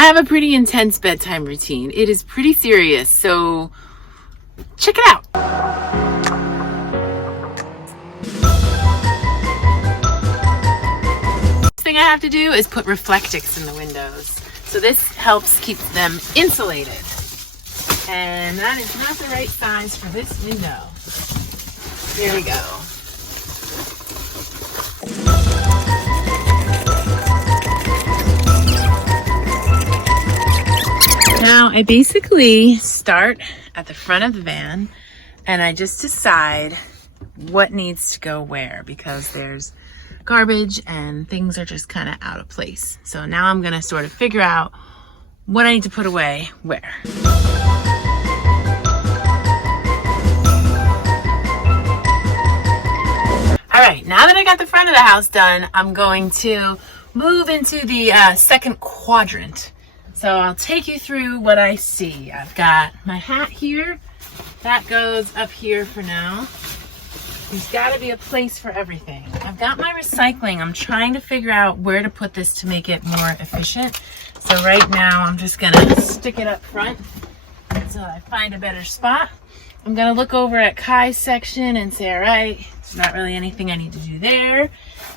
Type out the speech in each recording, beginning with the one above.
I have a pretty intense bedtime routine. It is pretty serious, so check it out. First thing I have to do is put reflectix in the windows. So this helps keep them insulated. And that is not the right size for this window. There we go. Now I basically start at the front of the van and I just decide what needs to go where, because there's garbage and things are just kind of out of place. So now I'm gonna sort of figure out what I need to put away where. All right, now that I got the front of the house done, I'm going to move into the second quadrant. So I'll take you through what I see. I've got my hat here. That goes up here for now. There's got to be a place for everything. I've got my recycling. I'm trying to figure out where to put this to make it more efficient. So right now I'm just gonna stick it up front until I find a better spot. I'm gonna look over at Kai's section and say, all right, there's not really anything I need to do there.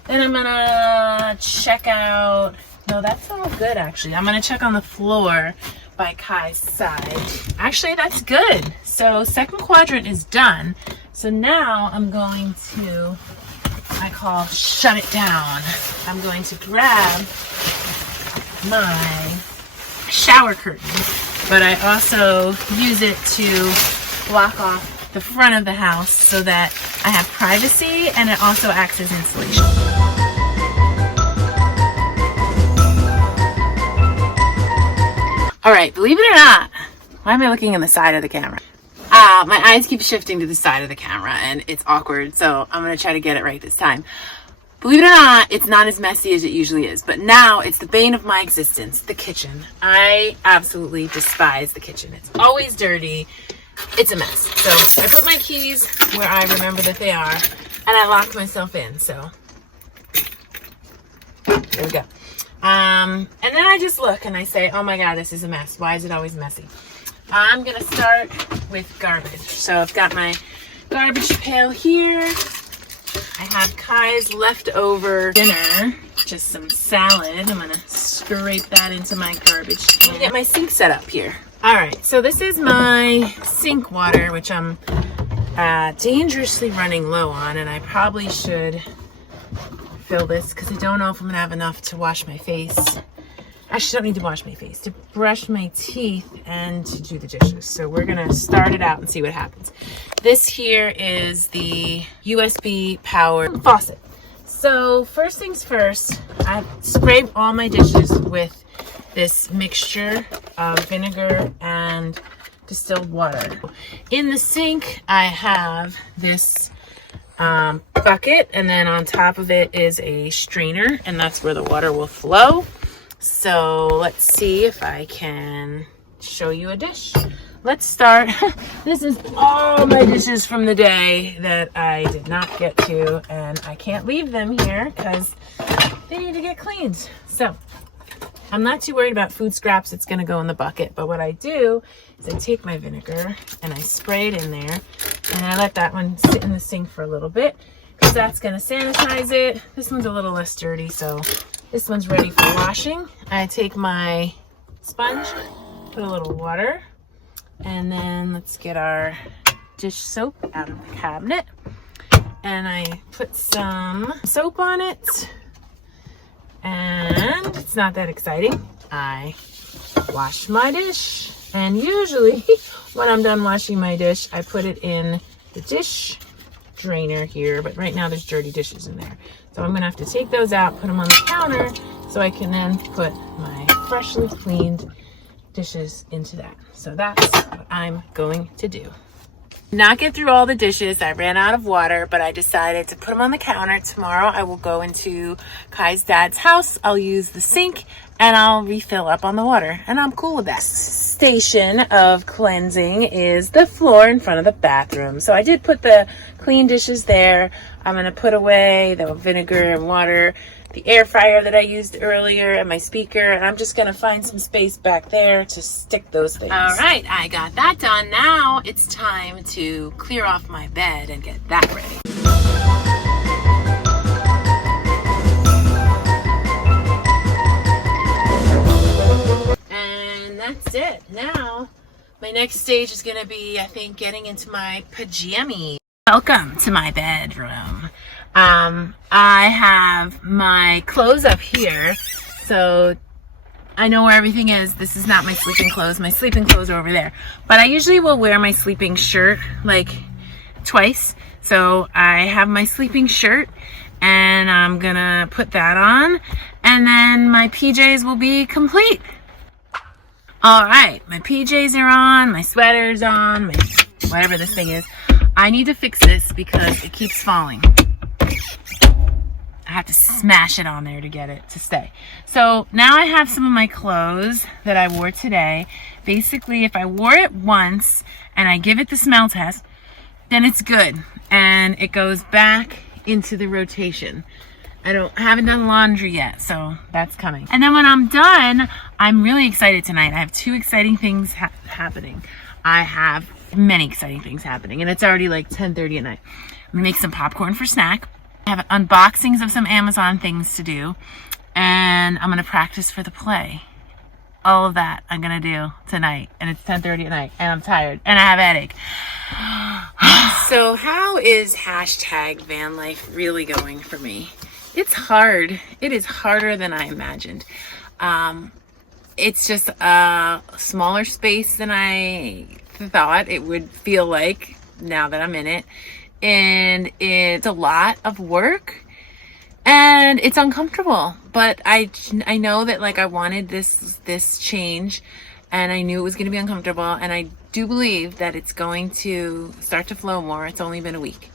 Then I'm gonna check out, no, that's all good actually. I'm gonna check on the floor by Kai's side. Actually, that's good. So second quadrant is done. So now I'm going to, I call shut it down. I'm going to grab my shower curtain, but I also use it to block off the front of the house so that I have privacy, and it also acts as insulation. All right, believe it or not, why am I looking in the side of the camera? My eyes keep shifting to the side of the camera and it's awkward, so I'm gonna try to get it right this time. Believe it or not, it's not as messy as it usually is, but now it's the bane of my existence, the kitchen. I absolutely despise the kitchen. It's always dirty. It's a mess. So I put my keys where I remember that they are, and I locked myself in, so there we go. And then I just look and I say, oh my God, this is a mess. Why is it always messy? I'm gonna start with garbage. So I've got my garbage pail here. I have Kai's leftover dinner, just some salad. I'm gonna scrape that into my garbage can. Get my sink set up here. All right, so this is my sink water, which I'm dangerously running low on, and I probably should fill this because I don't know if I'm gonna have enough to wash my face. Actually, don't need to wash my face, to brush my teeth and to do the dishes. So we're gonna start it out and see what happens. This here is the USB powered faucet. So first things first, I've sprayed all my dishes with this mixture of vinegar and distilled water. In the sink, I have this bucket, and then on top of it is a strainer, and that's where the water will flow. So let's see if I can show you a dish. Let's start. This is all my dishes from the day that I did not get to, and I can't leave them here because they need to get cleaned. So I'm not too worried about food scraps. It's gonna go in the bucket, but what I do is I take my vinegar and I spray it in there, and I let that one sit in the sink for a little bit because that's gonna sanitize it. This one's a little less dirty, so this one's ready for washing. I take my sponge, put a little water, and then let's get our dish soap out of the cabinet. And I put some soap on it. And it's not that exciting. I wash my dish. And usually when I'm done washing my dish, I put it in the dish drainer here. But right now there's dirty dishes in there. So I'm gonna have to take those out, put them on the counter, so I can then put my freshly cleaned dishes into that. So that's what I'm going to do. Not get through all the dishes. I ran out of water, but I decided to put them on the counter. Tomorrow I will go into Kai's dad's house. I'll use the sink and I'll refill up on the water, and I'm cool with that. Station of cleansing is the floor in front of the bathroom. So I did put the clean dishes there. I'm gonna put away the vinegar and water the air fryer that I used earlier and my speaker, and I'm just gonna find some space back there to stick those things. All right, I got that done. Now it's time to clear off my bed and get that ready. And that's it. Now my next stage is gonna be, I think, getting into my pajamas. Welcome to my bedroom. I have my clothes up here, so I know where everything is. This is not my sleeping clothes. My sleeping clothes are over there. But I usually will wear my sleeping shirt like twice. So I have my sleeping shirt and I'm gonna put that on, and then my PJs will be complete. All right, my PJs are on, my sweater's on, my whatever this thing is. I need to fix this because it keeps falling. I have to smash it on there to get it to stay. So now I have some of my clothes that I wore today. Basically, if I wore it once and I give it the smell test, then it's good. And it goes back into the rotation. I haven't done laundry yet, so that's coming. And then when I'm done, I'm really excited tonight. I have two exciting things happening. I have many exciting things happening, and it's already like 10:30 at night. I'm gonna make some popcorn for snack. I have unboxings of some Amazon things to do, and I'm gonna practice for the play. All of that I'm gonna do tonight, and it's 10:30 at night, and I'm tired, and I have a headache. So how is hashtag van life really going for me? It's hard. It is harder than I imagined. It's just a smaller space than I thought it would feel like now that I'm in it. And it's a lot of work and it's uncomfortable, but I know that like I wanted this change, and I knew it was going to be uncomfortable, and I do believe that it's going to start to flow more. It's only been a week.